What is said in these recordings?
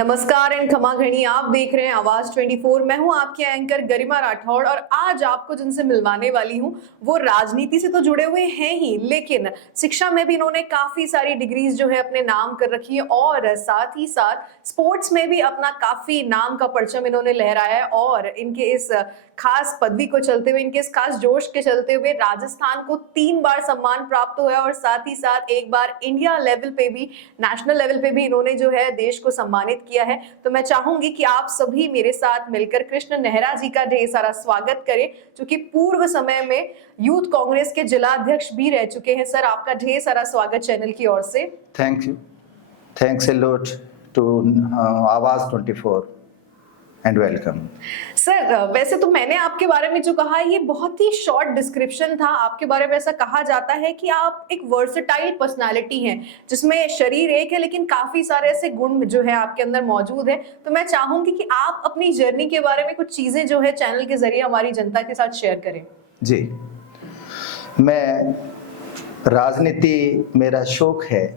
नमस्कार एंड खमा घनी, आप देख रहे हैं आवाज 24। मैं हूं आपकी एंकर गरिमा राठौड़ और आज आपको जिनसे मिलवाने वाली हूं वो राजनीति से तो जुड़े हुए हैं ही, लेकिन शिक्षा में भी इन्होंने काफी सारी डिग्रीज जो है अपने नाम कर रखी है और साथ ही साथ स्पोर्ट्स में भी अपना काफी नाम का परचम इन्होंने लहराया है। और इनके इस खास पदवी को चलते हुए, इनके इस खास जोश के चलते हुए राजस्थान को 3 बार सम्मान प्राप्त हुआ और साथ ही साथ एक बार इंडिया लेवल पे भी, नेशनल लेवल पे भी इन्होंने जो है देश को सम्मानित किया है। तो मैं चाहूंगी कि आप सभी मेरे साथ मिलकर कृष्ण नेहरा जी का ढेर सारा स्वागत करें, जो कि पूर्व समय में यूथ कांग्रेस के जिला अध्यक्ष भी रह चुके हैं। सर, आपका ढेर सारा स्वागत चैनल की ओर से। Thank you, thanks a lot to Awaaz 24 and welcome. Sir, वैसे तो मैंने आपके बारे में जो कहा ये बहुत ही शॉर्ट डिस्क्रिप्शन था। आपके बारे में ऐसा कहा जाता है कि आप एक वर्सेटाइल पर्सनालिटी हैं, जिसमें शरीर एक है लेकिन काफी सारे ऐसे गुण जो है आपके अंदर मौजूद है। तो मैं चाहूंगी कि आप अपनी जर्नी के बारे में कुछ चीजें जो है चैनल के जरिए हमारी जनता के साथ शेयर करें। जी, मैं राजनीति मेरा शौक है,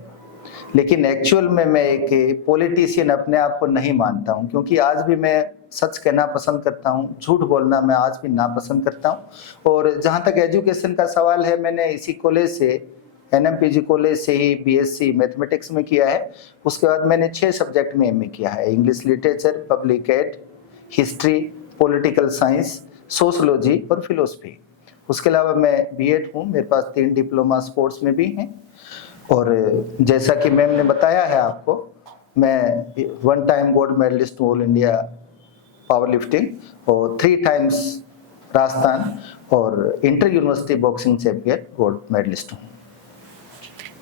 लेकिन एक्चुअल में मैं एक पॉलिटिशियन अपने आप को नहीं मानता हूं, क्योंकि आज भी मैं सच कहना पसंद करता हूं, झूठ बोलना मैं आज भी नापसंद करता हूं। और जहां तक एजुकेशन का सवाल है, मैंने इसी कॉलेज से, एनएमपीजी कॉलेज से ही बीएससी मैथमेटिक्स में किया है। उसके बाद मैंने 6 सब्जेक्ट में एमए किया है, English literature, public ad, history, political science, sociology और फिलोसफी। उसके अलावा मैं बीएड हूँ, मेरे पास 3 डिप्लोमा स्पोर्ट्स में भी हैं। और जैसा कि मैम ने बताया है आपको, मैं 1 टाइम गोल्ड मेडलिस्ट हूँ ऑल इंडिया पावर लिफ्टिंग और 3 टाइम्स राजस्थान और inter university boxing champion gold medalist हूँ।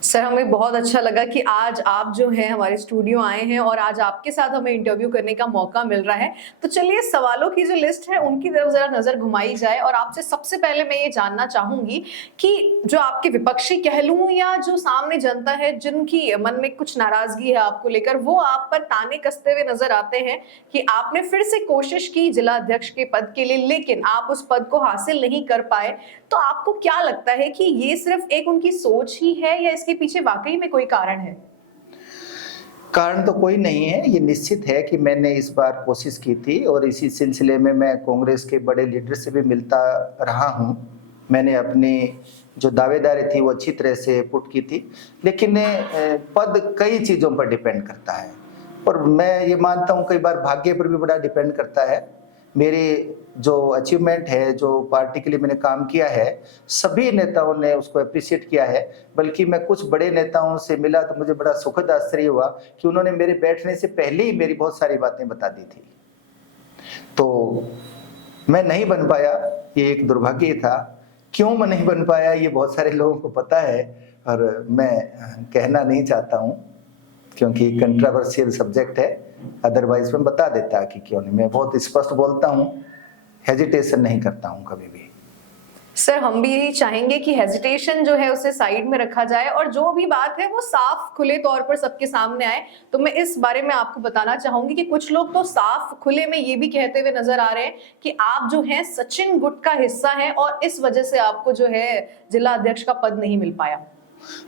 सर, हमें बहुत अच्छा लगा कि आज आप जो है हमारे स्टूडियो आए हैं और आज आपके साथ हमें इंटरव्यू करने का मौका मिल रहा है। तो चलिए, सवालों की जो लिस्ट है उनकी तरफ जरा नजर घुमाई जाए। और आपसे सबसे पहले मैं ये जानना चाहूंगी कि जो आपके विपक्षी कह लूं या जो सामने जनता है, जिनकी मन में कुछ नाराजगी है आपको लेकर, वो आप पर ताने कसते हुए नजर आते हैं कि आपने फिर से कोशिश की जिला अध्यक्ष के पद के लिए, लेकिन आप उस पद को हासिल नहीं कर पाए। तो आपको क्या लगता है कि ये सिर्फ एक उनकी सोच ही है या इसके पीछे वाकई में कोई कारण है? कारण तो कोई नहीं है। ये निश्चित है कि मैंने इस बार कोशिश की थी और इसी सिलसिले में मैं कांग्रेस के बड़े लीडर से भी मिलता रहा हूं। मैंने अपनी जो दावेदारी थी वो अच्छी तरह से पुट की थी, लेकिन पद कई चीज़ों पर डिपेंड करता है और मैं ये मानता हूं कई बार भाग्य पर भी बड़ा डिपेंड करता है। मेरी जो अचीवमेंट है, जो पार्टी के लिए मैंने काम किया है, सभी नेताओं ने उसको अप्रिशिएट किया है। बल्कि मैं कुछ बड़े नेताओं से मिला तो मुझे बड़ा सुखद आश्चर्य हुआ कि उन्होंने मेरे बैठने से पहले ही मेरी बहुत सारी बातें बता दी थी। तो मैं नहीं बन पाया, ये एक दुर्भाग्य था। क्यों मैं नहीं बन पाया ये बहुत सारे लोगों को पता है और मैं कहना नहीं चाहता हूँ, क्योंकि कंट्रोवर्शियल सब्जेक्ट है। अदरवाइज मैं बता देता कि क्यों नहीं। मैं बहुत स्पष्ट बोलता हूँ, हेजिटेशन नहीं करता हूँ कभी भी। सर, हम भी यही चाहेंगे कि हेजिटेशन जो है उसे साइड में रखा जाए और जो भी बात है वो साफ खुले तौर पर सबके सामने आए। तो मैं इस बारे में आपको बताना चाहूंगी कि कुछ लोग तो साफ खुले में ये भी कहते हुए नजर आ रहे हैं कि आप जो है सचिन गुट का हिस्सा हैं और इस वजह से आपको जो है जिला अध्यक्ष का पद नहीं मिल पाया।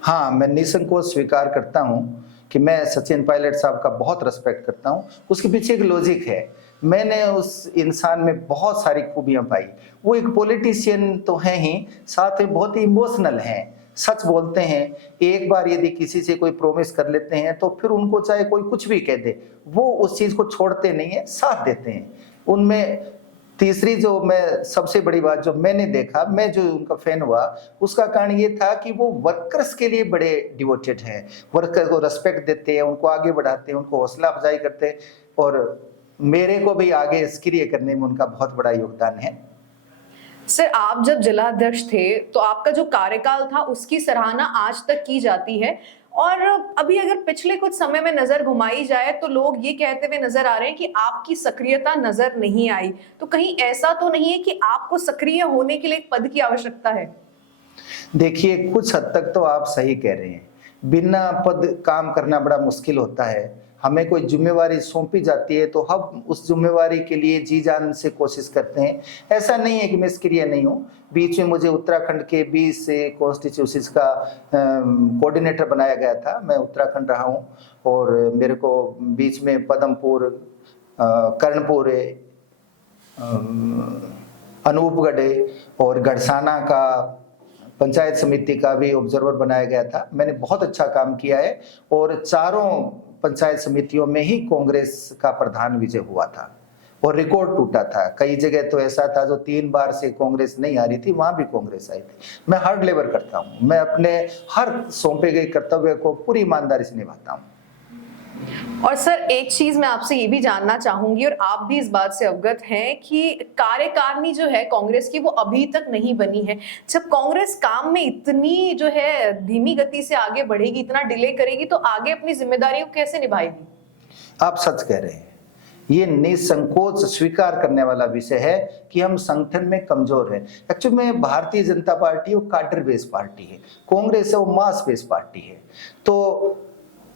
हाँ, मैं निसंकोच स्वीकार करता हूँ कि मैं सचिन पायलट साहब का बहुत रिस्पेक्ट करता हूँ। उसके पीछे एक लॉजिक है। मैंने उस इंसान में बहुत सारी खूबियां पाई। वो एक पॉलिटिशियन तो हैं ही, साथ में बहुत ही इमोशनल हैं, सच बोलते हैं। एक बार यदि किसी से कोई प्रॉमिस कर लेते हैं तो फिर उनको चाहे कोई कुछ भी कह दे, वो उस चीज़ को छोड़ते नहीं है, साथ देते हैं। उनमें तीसरी जो मैं सबसे बड़ी बात जो मैंने देखा, मैं जो उनका फैन हुआ, उसका कारण ये था कि वो वर्कर्स के लिए बड़े डिवोटेड हैं। वर्कर को रिस्पेक्ट देते हैं, उनको आगे बढ़ाते हैं, उनको हौसला अफजाई करते हैं और मेरे को भी आगे सक्रिय करने में उनका बहुत बड़ा योगदान है। सर, आप जब जिला अध्यक्ष थे तो आपका जो कार्यकाल था उसकी सराहना आज तक की जाती है और अभी अगर पिछले कुछ समय में नजर घुमाई जाए तो लोग ये कहते हुए नजर आ रहे हैं कि आपकी सक्रियता नजर नहीं आई। तो कहीं ऐसा तो नहीं है कि आपको सक्रिय होने के लिए एक पद की आवश्यकता है? देखिए, कुछ हद तक तो आप सही कह रहे हैं। बिना पद काम करना बड़ा मुश्किल होता है। हमें कोई जिम्मेवारी सौंपी जाती है तो हम उस जिम्मेवारी के लिए जी जान से कोशिश करते हैं। ऐसा नहीं है कि मैं सक्रिय नहीं हूँ। बीच में मुझे उत्तराखंड के 20 कॉन्स्टिट्यूंसीज का कोऑर्डिनेटर बनाया गया था, मैं उत्तराखंड रहा हूँ और मेरे को बीच में पदमपुर, कर्णपुर, अनूपगढ़ और गढ़साना का पंचायत समिति का भी ऑब्जर्वर बनाया गया था। मैंने बहुत अच्छा काम किया है और चारों पंचायत समितियों में ही कांग्रेस का प्रधान विजय हुआ था और रिकॉर्ड टूटा था। कई जगह तो ऐसा था जो 3 बार से कांग्रेस नहीं आ रही थी, वहां भी कांग्रेस आई थी। मैं हार्ड लेबर करता हूं, मैं अपने हर सौंपे गए कर्तव्य को पूरी ईमानदारी से निभाता हूं। और सर एक चीज मैं आपसे ये भी जानना चाहूंगी, और आप भी इस बात से अवगत हैं कि कार्यकारिणी जो है कांग्रेस की वो अभी तक नहीं बनी है। जब कांग्रेस काम में इतनी जो है धीमी गति से आगे बढ़ेगी, इतना डिले करेगी, तो आगे अपनी जिम्मेदारियों को कैसे निभाएगी? आप सच कह रहे हैं। ये निसंकोच स्वीकार करने वाला विषय है कि हम संगठन में कमजोर हैं। एक्चुअली में भारतीय जनता पार्टी वो कार्डर बेस्ड पार्टी है, कांग्रेस है वो मास बेस्ड पार्टी है। तो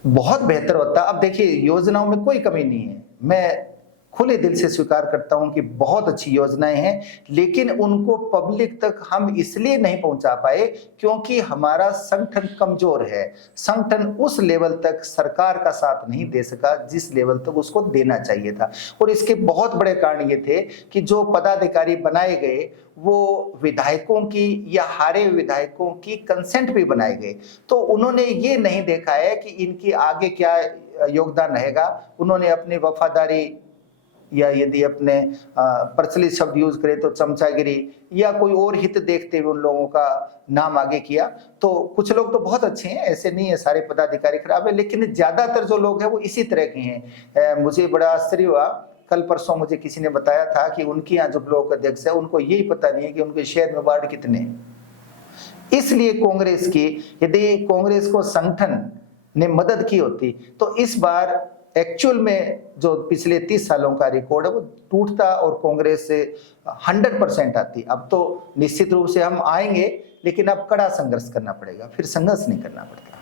बहुत बेहतर होता। अब देखिए, योजनाओं में कोई कमी नहीं है, मैं खुले दिल से स्वीकार करता हूं कि बहुत अच्छी योजनाएं हैं, लेकिन उनको पब्लिक तक हम इसलिए नहीं पहुंचा पाए क्योंकि हमारा संगठन कमजोर है। संगठन उस लेवल तक सरकार का साथ नहीं दे सका जिस लेवल तक उसको देना चाहिए था। और इसके बहुत बड़े कारण ये थे कि जो पदाधिकारी बनाए गए वो विधायकों की या हारे विधायकों की कंसेंट पे बनाए गए। तो उन्होंने ये नहीं देखा है कि इनकी आगे क्या योगदान रहेगा। उन्होंने अपनी वफादारी या यदि अपने प्रचलित शब्द यूज करें तो चमचागिरी या कोई और हित देखते हुए उन लोगों का नाम आगे किया। तो कुछ लोग तो बहुत अच्छे हैं, ऐसे नहीं है सारे पदाधिकारी खराब है, लेकिन ज्यादातर जो लोग हैं वो इसी तरह के हैं। मुझे बड़ा आश्चर्य हुआ, कल परसों मुझे किसी ने बताया था कि उनके यहाँ जो ब्लॉक अध्यक्ष है उनको यही पता नहीं है कि उनके शहर में वार्ड कितने हैं। इसलिए कांग्रेस की, यदि कांग्रेस को संगठन ने मदद की होती तो इस बार एक्चुअल में जो पिछले 30 सालों का रिकॉर्ड है वो टूटता और कांग्रेस से 100% आती। अब तो निश्चित रूप से हम आएंगे, लेकिन अब कड़ा संघर्ष करना पड़ेगा, फिर संघर्ष नहीं करना पड़ता।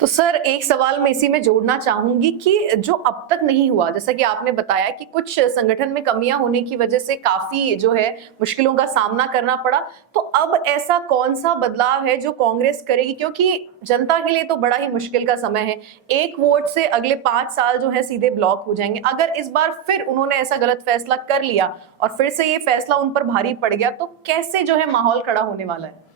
तो सर एक सवाल मैं इसी में जोड़ना चाहूंगी कि जो अब तक नहीं हुआ, जैसा कि आपने बताया कि कुछ संगठन में कमियां होने की वजह से काफी जो है मुश्किलों का सामना करना पड़ा, तो अब ऐसा कौन सा बदलाव है जो कांग्रेस करेगी? क्योंकि जनता के लिए तो बड़ा ही मुश्किल का समय है, 1 वोट से अगले 5 साल जो है सीधे ब्लॉक हो जाएंगे। अगर इस बार फिर उन्होंने ऐसा गलत फैसला कर लिया और फिर से ये फैसला उन पर भारी पड़ गया, तो कैसे जो है माहौल खड़ा होने वाला है?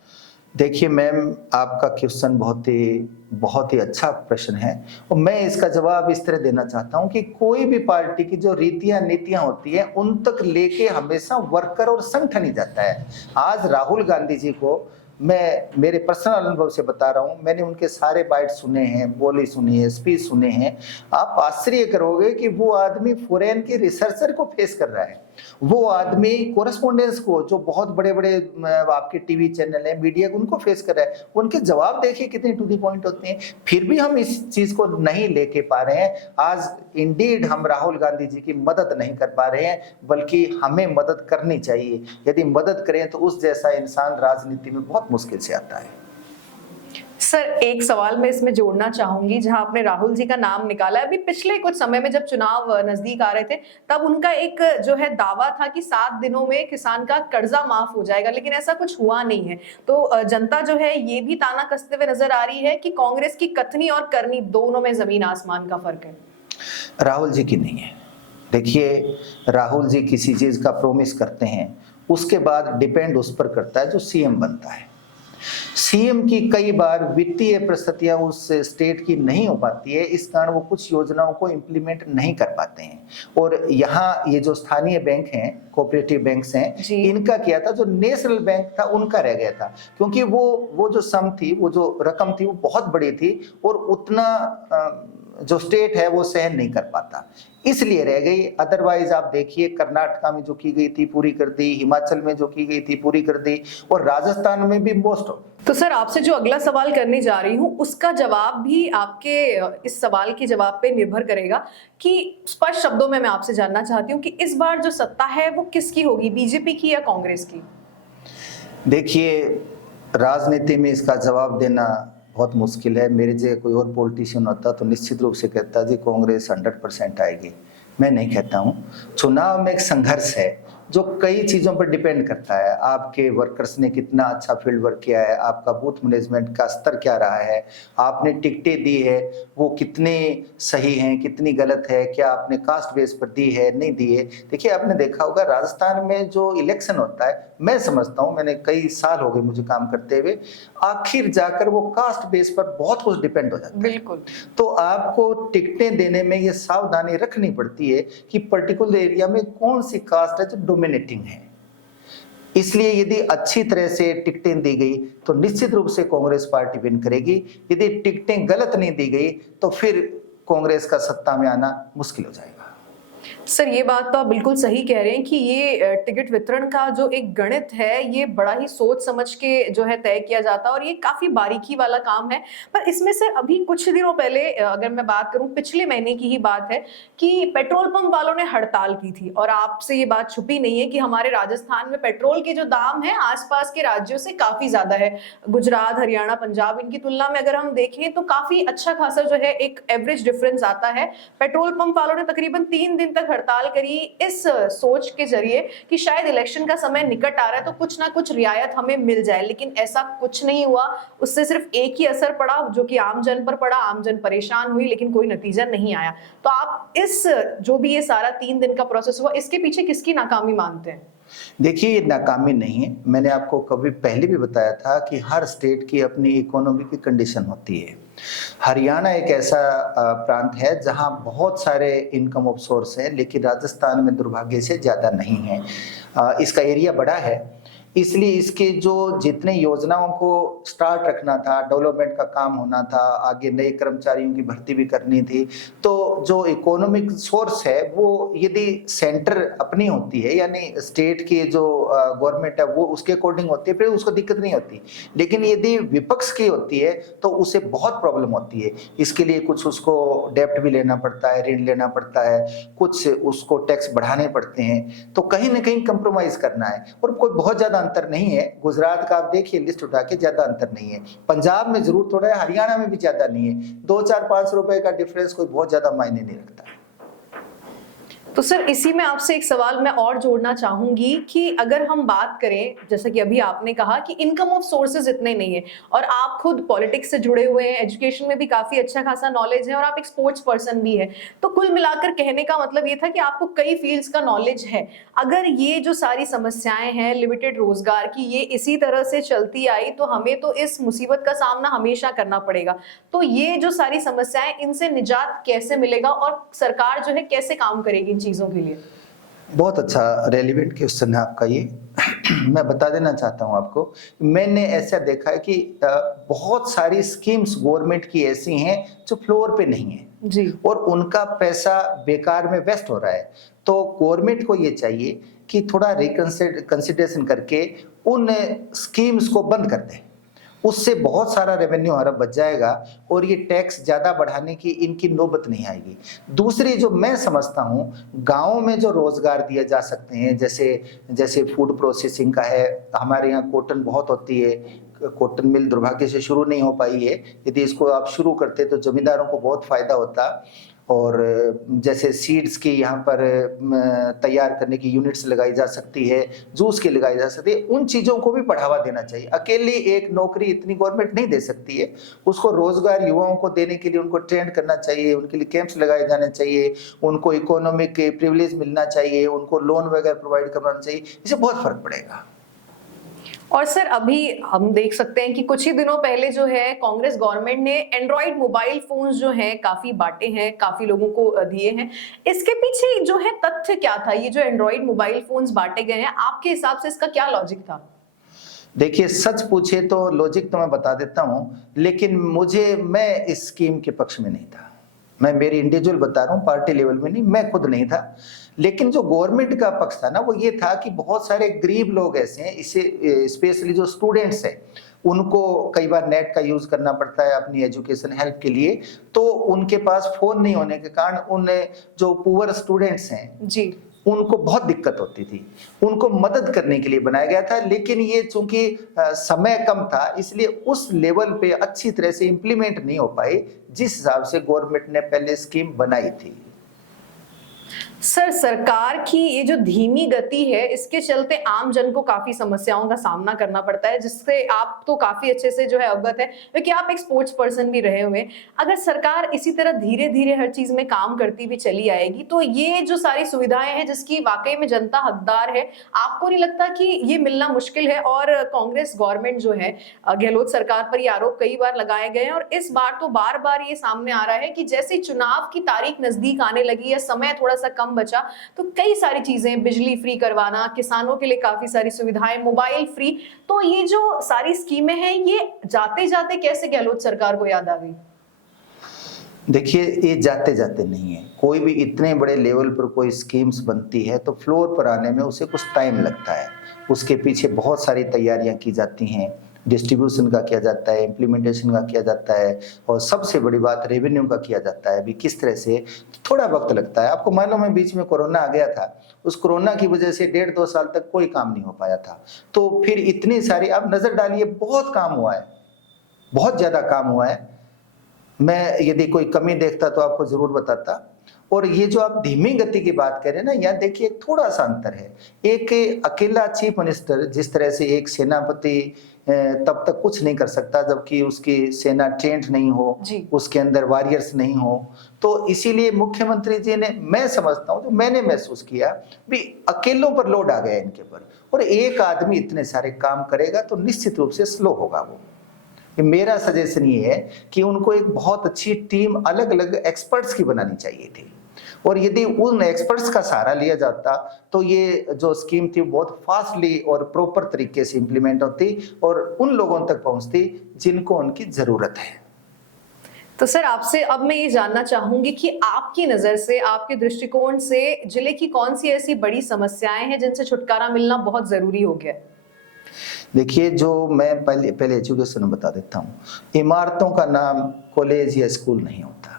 देखिए मैम, आपका क्वेश्चन बहुत ही अच्छा प्रश्न है और मैं इसका जवाब इस तरह देना चाहता हूं कि कोई भी पार्टी की जो रीतियां नीतियां होती हैं उन तक लेके हमेशा वर्कर और संगठन ही जाता है। आज राहुल गांधी जी को मैं मेरे पर्सनल अनुभव से बता रहा हूं, मैंने उनके सारे बाइट सुने हैं, बोली सुनी है, स्पीच सुने हैं। आप आश्चर्य करोगे कि वो आदमी फॉरेन के रिसर्चर को फेस कर रहा है, वो आदमी कोरेस्पोंडेंस को, जो बहुत बड़े बड़े आपके टीवी चैनल है, मीडिया, उनको फेस कर रहा है। उनके जवाब देखिए कितने टू द पॉइंट होते हैं, फिर भी हम इस चीज को नहीं लेके पा रहे हैं। आज इंडीड हम राहुल गांधी जी की मदद नहीं कर पा रहे हैं, बल्कि हमें मदद करनी चाहिए। यदि मदद करें तो उस जैसा इंसान राजनीति में बहुत मुश्किल से आता है। सर एक सवाल मैं इसमें जोड़ना चाहूंगी, जहां आपने राहुल जी का नाम निकाला है। अभी पिछले कुछ समय में जब चुनाव नजदीक आ रहे थे तब उनका एक जो है दावा था कि 7 दिनों में किसान का कर्जा माफ हो जाएगा, लेकिन ऐसा कुछ हुआ नहीं है। तो जनता जो है ये भी ताना कसते हुए नजर आ रही है कि कांग्रेस की कथनी और करनी दोनों में जमीन आसमान का फर्क है। राहुल जी की नहीं है। देखिए, राहुल जी किसी चीज का प्रॉमिस करते हैं, उसके बाद डिपेंड उस पर करता है जो सीएम बनता है। सीएम की कई बार वित्तीय परिस्थितियां उस स्टेट की नहीं हो पाती है, इस कारण वो कुछ योजनाओं को इम्प्लीमेंट नहीं कर पाते हैं। और यहाँ ये जो स्थानीय बैंक हैं, कोऑपरेटिव बैंक्स हैं, इनका क्या था, जो नेशनल बैंक था उनका रह गया था, क्योंकि वो जो सम थी, वो जो रकम थी वो बहुत बड़ी थी और उतना जो स्टेट है वो सहन नहीं कर पाता, इसलिए रह गई। अदरवाइज आप देखिए, कर्नाटका में जो की गई थी पूरी कर दी, हिमाचल में जो की गई थी पूरी कर दी, और राजस्थान में भी मोस्ट ऑफ। तो सर आपसे जो अगला सवाल करने जा रही हूँ उसका जवाब भी आपके इस सवाल के जवाब पे निर्भर करेगा कि स्पष्ट शब्दों में मैं आपसे जानना चाहती हूँ कि इस बार जो सत्ता है वो किसकी होगी, बीजेपी की या कांग्रेस की? देखिए, राजनीति में इसका जवाब देना बहुत मुश्किल है। मेरे जैसे कोई और पॉलिटिशियन होता तो निश्चित रूप से कहता जी कांग्रेस 100% आएगी। मैं नहीं कहता हूँ। चुनाव में एक संघर्ष है, जो कई चीज़ों पर डिपेंड करता है। आपके वर्कर्स ने कितना अच्छा फील्ड वर्क किया है, आपका बूथ मैनेजमेंट का स्तर क्या रहा है, आपने टिकटें दी है वो कितनी सही हैं, कितनी गलत है, क्या आपने कास्ट बेस पर दी है, नहीं दी है। देखिए, आपने देखा होगा राजस्थान में जो इलेक्शन होता है, मैं समझता हूँ, मैंने कई साल हो गए मुझे काम करते हुए, आखिर जाकर वो कास्ट बेस पर बहुत कुछ डिपेंड हो जाता है। बिल्कुल। तो आपको टिकटें देने में ये सावधानी रखनी पड़ती है कि पर्टिकुलर एरिया में कौन सी कास्ट है जो डोमिनेटिंग है। इसलिए यदि अच्छी तरह से टिकटें दी गई तो निश्चित रूप से कांग्रेस पार्टी विन करेगी। यदि टिकटें गलत नहीं दी गई तो फिर कांग्रेस का सत्ता में आना मुश्किल हो जाएगा। सर, ये बात तो आप बिल्कुल सही कह रहे हैं कि ये टिकट वितरण का जो एक गणित है, ये बड़ा ही सोच समझ के जो है तय किया जाता है और ये काफी बारीकी वाला काम है। पर इसमें से अभी कुछ दिनों पहले अगर मैं बात करूं, पिछले महीने की ही बात है कि पेट्रोल पंप वालों ने हड़ताल की थी और आपसे ये बात छुपी नहीं है कि हमारे राजस्थान में पेट्रोल के जो दाम है आसपास के राज्यों से काफी ज्यादा है। गुजरात, हरियाणा, पंजाब, इनकी तुलना में अगर हम देखें तो काफी अच्छा खासा जो है एक एवरेज डिफरेंस आता है। पेट्रोल पंप वालों ने तकरीबन 3 दिन तक हड़ताल करी इस सोच के जरिए कि शायद इलेक्शन का समय निकट आ रहा है तो कुछ ना कुछ रियायत हमें मिल जाए, लेकिन ऐसा कुछ नहीं हुआ। उससे सिर्फ एक ही असर पड़ा जो कि आमजन पर पड़ा, आमजन परेशान हुई, लेकिन कोई नतीजा नहीं आया। तो आप इस जो भी ये सारा 3 दिन का प्रोसेस हुआ, इसके पीछे किसकी नाकामी मानते हैं? देखिए, ये नाकामी नहीं है। मैंने आपको कभी पहले भी बताया था कि हर स्टेट की अपनी इकोनॉमी की कंडीशन होती है। हरियाणा एक ऐसा प्रांत है जहां बहुत सारे इनकम ऑफ सोर्स है, लेकिन राजस्थान में दुर्भाग्य से ज़्यादा नहीं है। इसका एरिया बड़ा है, इसलिए इसके जो जितने योजनाओं को स्टार्ट रखना था, डेवलपमेंट का काम होना था, आगे नए कर्मचारियों की भर्ती भी करनी थी, तो जो इकोनॉमिक सोर्स है वो यदि सेंटर अपनी होती है, यानी स्टेट की जो गवर्नमेंट है वो उसके अकॉर्डिंग होती है, फिर उसको दिक्कत नहीं होती। लेकिन यदि विपक्ष की होती है तो उसे बहुत प्रॉब्लम होती है। इसके लिए कुछ उसको डेप्ट भी लेना पड़ता है, ऋण लेना पड़ता है, कुछ उसको टैक्स बढ़ाने पड़ते हैं, तो कहीं ना कहीं कंप्रोमाइज करना है। और कोई बहुत ज्यादा अंतर नहीं है। गुजरात का आप देखिए लिस्ट उठा के, ज्यादा अंतर नहीं है। पंजाब में जरूर थोड़ा है, हरियाणा में भी ज्यादा नहीं है। 2-4-5 रुपए का डिफरेंस कोई बहुत ज्यादा मायने नहीं रखता। तो सर, इसी में आपसे एक सवाल मैं और जोड़ना चाहूंगी कि अगर हम बात करें, जैसा कि अभी आपने कहा कि इनकम ऑफ सोर्सेज इतने नहीं है और आप खुद पॉलिटिक्स से जुड़े हुए हैं, एजुकेशन में भी काफी अच्छा खासा नॉलेज है और आप एक स्पोर्ट्स पर्सन भी है, तो कुल मिलाकर कहने का मतलब ये था कि आपको कई फील्ड्स का नॉलेज है। अगर ये जो सारी समस्याएं हैं लिमिटेड रोजगार की, ये इसी तरह से चलती आई तो हमें तो इस मुसीबत का सामना हमेशा करना पड़ेगा। तो ये जो सारी समस्याएं, इनसे निजात कैसे मिलेगा और सरकार जो है कैसे काम करेगी चीजों के लिए? बहुत अच्छा रेलिवेंट क्वेश्चन है आपका ये। मैं बता देना चाहता हूं आपको, मैंने ऐसा देखा है कि बहुत सारी स्कीम्स गवर्नमेंट की ऐसी हैं जो फ्लोर पे नहीं है जी। और उनका पैसा बेकार में वेस्ट हो रहा है। तो गवर्नमेंट को ये चाहिए कि थोड़ा रिकंसिडरेशन करके उन स्कीम्स को बंद कर दे। उससे बहुत सारा रेवेन्यू हमारा बच जाएगा और ये टैक्स ज़्यादा बढ़ाने की इनकी नौबत नहीं आएगी। दूसरी जो मैं समझता हूँ, गाँव में जो रोज़गार दिए जा सकते हैं, जैसे फूड प्रोसेसिंग का है, हमारे यहाँ कॉटन बहुत होती है, कॉटन मिल दुर्भाग्य से शुरू नहीं हो पाई है। यदि इसको आप शुरू करते तो जमींदारों को बहुत फायदा होता। और जैसे सीड्स की यहाँ पर तैयार करने की यूनिट्स लगाई जा सकती है, जूस की लगाई जा सकती है, उन चीज़ों को भी बढ़ावा देना चाहिए। अकेली एक नौकरी इतनी गवर्नमेंट नहीं दे सकती है, उसको रोजगार युवाओं को देने के लिए उनको ट्रेंड करना चाहिए, उनके लिए कैंप्स लगाए जाने चाहिए, उनको इकोनॉमिक प्रिविलेज मिलना चाहिए, उनको लोन वगैरह प्रोवाइड करवाना चाहिए। इससे बहुत फर्क पड़ेगा। और सर, अभी हम देख सकते हैं कि कुछ ही दिनों पहले जो है कांग्रेस गवर्नमेंट ने एंड्रॉइड मोबाइल फोन्स जो हैं काफी बांटे हैं, काफी लोगों को दिए हैं। इसके पीछे जो है तथ्य क्या था? ये जो एंड्रॉइड मोबाइल फोन्स बांटे गए हैं, आपके हिसाब से इसका क्या लॉजिक था? देखिए, सच पूछे तो लॉजिक तो मैं बता देता हूं, लेकिन मैं इस स्कीम के पक्ष में नहीं था। मैं मेरी इंडिविजुअल बता रहा हूँ, पार्टी लेवल में नहीं, मैं खुद नहीं था। लेकिन जो गवर्नमेंट का पक्ष था ना, वो ये था कि बहुत सारे गरीब लोग ऐसे हैं, इसे स्पेशली जो स्टूडेंट्स हैं, उनको कई बार नेट का यूज करना पड़ता है अपनी एजुकेशन हेल्प के लिए, तो उनके पास फोन नहीं होने के कारण उन जो पुअर स्टूडेंट्स हैं जी, उनको बहुत दिक्कत होती थी। उनको मदद करने के लिए बनाया गया था, लेकिन ये चूंकि समय कम था, इसलिए उस लेवल पे अच्छी तरह से इम्प्लीमेंट नहीं हो पाई जिस हिसाब से गवर्नमेंट ने पहले स्कीम बनाई थी। सर, सरकार की ये जो धीमी गति है, इसके चलते आम जन को काफी समस्याओं का सामना करना पड़ता है, जिससे आप तो काफी अच्छे से जो है अवगत है, क्योंकि आप एक स्पोर्ट्स पर्सन भी रहे हुए हैं। अगर सरकार इसी तरह धीरे धीरे हर चीज में काम करती भी चली आएगी, तो ये जो सारी सुविधाएं हैं जिसकी वाकई में जनता हकदार है, आपको नहीं लगता कि ये मिलना मुश्किल है? और कांग्रेस गवर्नमेंट जो है, गहलोत सरकार पर ये आरोप कई बार लगाए गए हैं, और इस बार तो बार बार ये सामने आ रहा है कि जैसे चुनाव की तारीख नजदीक आने लगी है, समय थोड़ा सा कम बचा, तो कई सारी चीजें, बिजली फ्री करवाना, किसानों के लिए काफी सारी सुविधाएं, मोबाइल फ्री, तो ये जो सारी स्कीमें हैं, ये जाते जाते कैसे गहलोत सरकार को याद आ गई? देखिए, ये जाते जाते नहीं है। कोई भी इतने बड़े लेवल पर कोई स्कीम्स बनती है तो फ्लोर पर आने में उसे कुछ टाइम लगता है। उसके पीछे बहुत सारी तैयारियां की जाती हैं, डिस्ट्रीब्यूशन का किया जाता है, इम्प्लीमेंटेशन का किया जाता है, और सबसे बड़ी बात रेवेन्यू का किया जाता है। अभी किस तरह से, थोड़ा वक्त लगता है। आपको मालूम है, बीच में कोरोना आ गया था, उस कोरोना की वजह से 1.5-2 साल तक कोई काम नहीं हो पाया था। तो फिर इतनी सारी, आप नजर डालिए, बहुत काम हुआ है, बहुत ज्यादा काम हुआ है। मैं यदि कोई कमी देखता तो आपको जरूर बताता। और ये जो आप धीमी गति की बात कर रहे हैं ना, यहाँ देखिए थोड़ा सा अंतर है। एक अकेला चीफ मिनिस्टर, जिस तरह से एक सेनापति तब तक कुछ नहीं कर सकता जबकि उसकी सेना ट्रेंड नहीं हो, उसके अंदर वॉरियर्स नहीं हो, तो इसीलिए मुख्यमंत्री जी ने, मैं समझता हूँ, जो मैंने महसूस किया भी, अकेलों पर लोड आ गया इनके पर। और एक आदमी इतने सारे काम करेगा तो निश्चित रूप से स्लो होगा वो। मेरा सजेशन ये है कि उनको एक बहुत अच्छी टीम अलग अलग एक्सपर्ट्स की बनानी चाहिए थी, और यदि उन एक्सपर्ट्स का सहारा लिया जाता तो ये जो स्कीम थी बहुत फास्टली और प्रॉपर तरीके से इंप्लीमेंट होती और उन लोगों तक पहुंचती जिनको उनकी जरूरत है। तो सर, आपसे अब मैं ये जानना चाहूंगी कि आपकी नजर से, आपके दृष्टिकोण से, जिले की कौन सी ऐसी बड़ी समस्याएं हैं जिनसे छुटकारा मिलना बहुत जरूरी हो गया? देखिए, जो मैं पहले एजुकेशन में बता देता हूँ, इमारतों का नाम कॉलेज या स्कूल नहीं होता।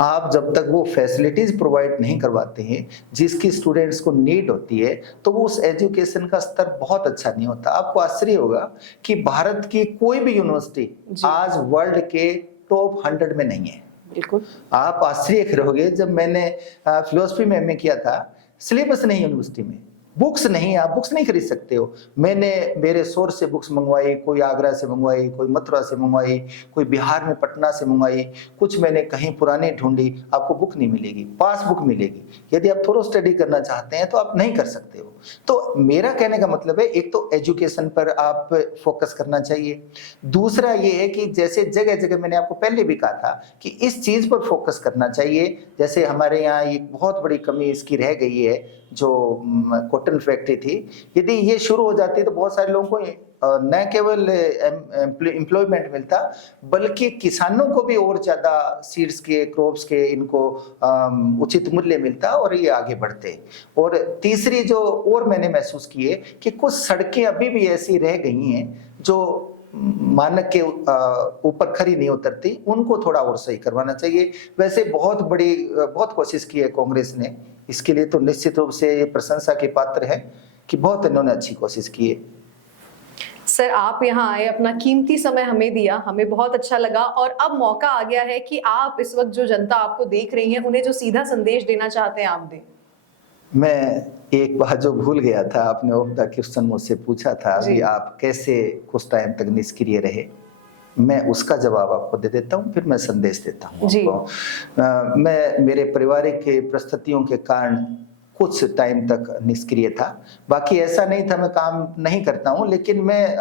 आप जब तक वो फैसिलिटीज प्रोवाइड नहीं करवाते हैं जिसकी स्टूडेंट्स को नीड होती है, तो वो उस एजुकेशन का स्तर बहुत अच्छा नहीं होता। आपको आश्चर्य होगा कि भारत की कोई भी यूनिवर्सिटी आज वर्ल्ड के टॉप 100 में नहीं है। बिल्कुल, आप आश्चर्य करोगे, जब मैंने फिलोसफी में एमए किया था, सिलेबस नहीं यूनिवर्सिटी में, बुक्स नहीं, आप बुक्स नहीं खरीद सकते हो। मैंने मेरे सोर्स से बुक्स मंगवाई, कोई आगरा से मंगवाई, कोई मथुरा से मंगवाई, कोई बिहार में पटना से मंगवाई, कुछ मैंने कहीं पुरानी ढूंढी। आपको बुक नहीं मिलेगी, पास बुक मिलेगी। यदि आप थोड़ा स्टडी करना चाहते हैं तो आप नहीं कर सकते हो। तो मेरा कहने का मतलब है, एक तो एजुकेशन पर आप फोकस करना चाहिए। दूसरा ये है कि जैसे जगह जगह, मैंने आपको पहले भी कहा था कि इस चीज पर फोकस करना चाहिए। जैसे हमारे यहाँ एक बहुत बड़ी कमी इसकी रह गई है, जो कॉटन फैक्ट्री थी, यदि ये शुरू हो जाती तो बहुत सारे लोगों को न केवल एम्प्लॉयमेंट मिलता, बल्कि किसानों को भी और ज्यादा सीड्स के, क्रॉप्स के, इनको उचित मूल्य मिलता और ये आगे बढ़ते। और तीसरी जो और मैंने महसूस की है कि कुछ सड़कें अभी भी ऐसी रह गई हैं जो मानक के ऊपर खरी नहीं उतरती, उनको थोड़ा और सही करवाना चाहिए। वैसे बहुत कोशिश की है कांग्रेस ने, इसके लिए तो निश्चित रूप से ये प्रशंसा के पात्र है कि बहुत इन्होंने अच्छी कोशिश की है। सर, आप यहाँ आए, अपना कीमती समय हमें दिया, हमें बहुत अच्छा लगा, और अब मौका आ गया है कि आप इस वक्त जो जनता आपको देख रही है, उन्हें जो सीधा संदेश देना चाहते हैं आप दें। मैं एक बात जो भूल गया था, आपने ऑफ द क्वेश्चन मुझसे पूछा था कि आप कैसे कुछ टाइम तक निष्क्रिय रहे, मैं उसका जवाब आपको दे देता हूँ, फिर मैं संदेश देता हूँ आपको। मैं मेरे पारिवारिक परिस्थितियों के कारण कुछ टाइम तक निष्क्रिय था। बाकी ऐसा नहीं था मैं काम नहीं करता हूँ, लेकिन मैं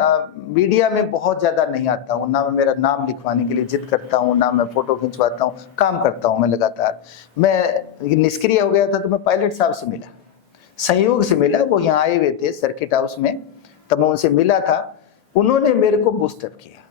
मीडिया में बहुत ज़्यादा नहीं आता हूँ। ना मैं मेरा नाम लिखवाने के लिए जिद करता हूँ, ना मैं फोटो खिंचवाता हूँ, काम करता हूँ मैं लगातार। मैं निष्क्रिय हो गया था तो मैं पायलट साहब से मिला, संयोग से मिला, वो यहाँ आए हुए थे सर्किट हाउस में, तब मैं उनसे मिला था। उन्होंने मेरे को बूस्टअप किया,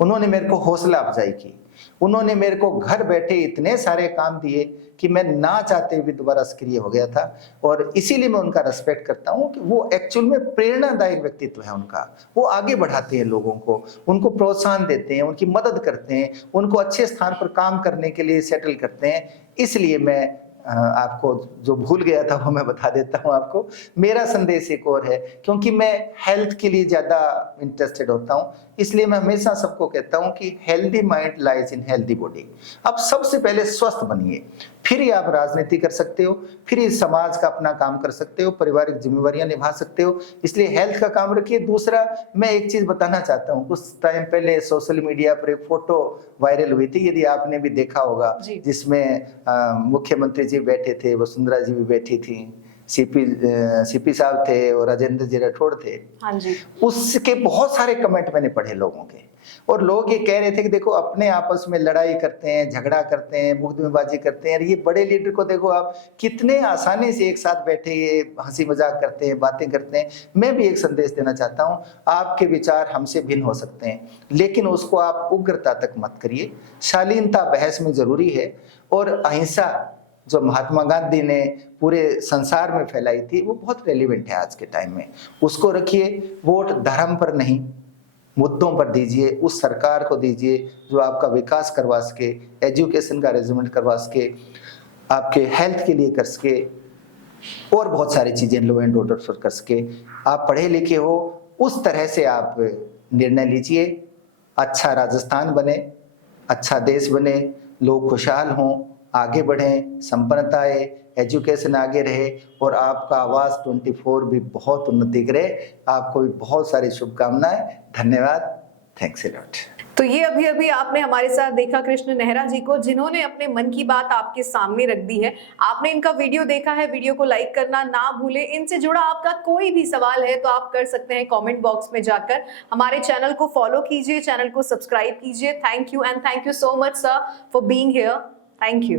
उन्होंने मेरे को हौसला अफजाई की, उन्होंने मेरे को घर बैठे इतने सारे काम दिए कि मैं ना चाहते हुए दोबारा सक्रिय हो गया था। और इसीलिए मैं उनका रेस्पेक्ट करता हूँ कि वो एक्चुअल में प्रेरणादायक व्यक्तित्व है उनका। वो आगे बढ़ाते हैं लोगों को, उनको प्रोत्साहन देते हैं, उनकी मदद करते हैं, उनको अच्छे स्थान पर काम करने के लिए सेटल करते हैं। इसलिए मैं आपको जो भूल गया था वो मैं बता देता हूँ आपको। मेरा संदेश एक और है, क्योंकि मैं हेल्थ के लिए ज़्यादा इंटरेस्टेड होता हूँ, इसलिए मैं हमेशा सबको कहता हूँ कि healthy mind lies in healthy body. अब सबसे पहले स्वस्थ बनिए, फिर ही आप राजनीति कर सकते हो, फिर ही समाज का अपना काम कर सकते हो, पारिवारिक जिम्मेवारियां निभा सकते हो। इसलिए हेल्थ का काम रखिए। दूसरा, मैं एक चीज बताना चाहता हूँ, कुछ टाइम पहले सोशल मीडिया पर एक फोटो वायरल हुई थी, यदि आपने भी देखा होगा, जिसमें मुख्यमंत्री जी बैठे थे, वसुंधरा जी भी बैठी थी, सीपी साहब थे और राजेंद्र जी राठौड़ थे। हाँ जी। उसके बहुत सारे कमेंट मैंने पढ़े लोगों के, और लोग ये कह रहे थे कि देखो अपने आपस में लड़ाई करते हैं, झगड़ा करते हैं, मुकदमेबाजी करते हैं, और ये बड़े लीडर को देखो आप कितने आसानी से एक साथ बैठे ये हंसी मजाक करते हैं, बातें करते हैं। मैं भी एक संदेश देना चाहता हूँ, आपके विचार हमसे भिन्न हो सकते हैं, लेकिन उसको आप उग्रता तक मत करिए। शालीनता बहस में जरूरी है, और अहिंसा जो महात्मा गांधी ने पूरे संसार में फैलाई थी वो बहुत रेलिवेंट है आज के टाइम में। उसको रखिए। वोट धर्म पर नहीं, मुद्दों पर दीजिए, उस सरकार को दीजिए जो आपका विकास करवा सके, एजुकेशन का अरेंजमेंट करवा सके, आपके हेल्थ के लिए कर सके, और बहुत सारी चीजें लो एंड ऑर्डर पर कर सके। आप पढ़े लिखे हो, उस तरह से आप निर्णय लीजिए। अच्छा राजस्थान बने, अच्छा देश बने, लोग खुशहाल हों, आगे बढ़ें, संपन्नता आए, एजुकेशन आगे रहे, और आपका आवाज 24 भी बहुत उन्नति करे। आपको भी बहुत सारी शुभकामनाएं। धन्यवाद। Thanks a lot. तो ये अभी अभी आपने हमारे साथ देखा कृष्ण नेहरा जी को, जिन्होंने अपने मन की बात आपके सामने रख दी है। आपने इनका वीडियो देखा है, वीडियो को लाइक करना ना भूलें। इनसे जुड़ा आपका कोई भी सवाल है तो आप कर सकते हैं कमेंट बॉक्स में जाकर। हमारे चैनल को फॉलो कीजिए, चैनल को सब्सक्राइब कीजिए। Thank you and thank you so much sir for being here. Thank you.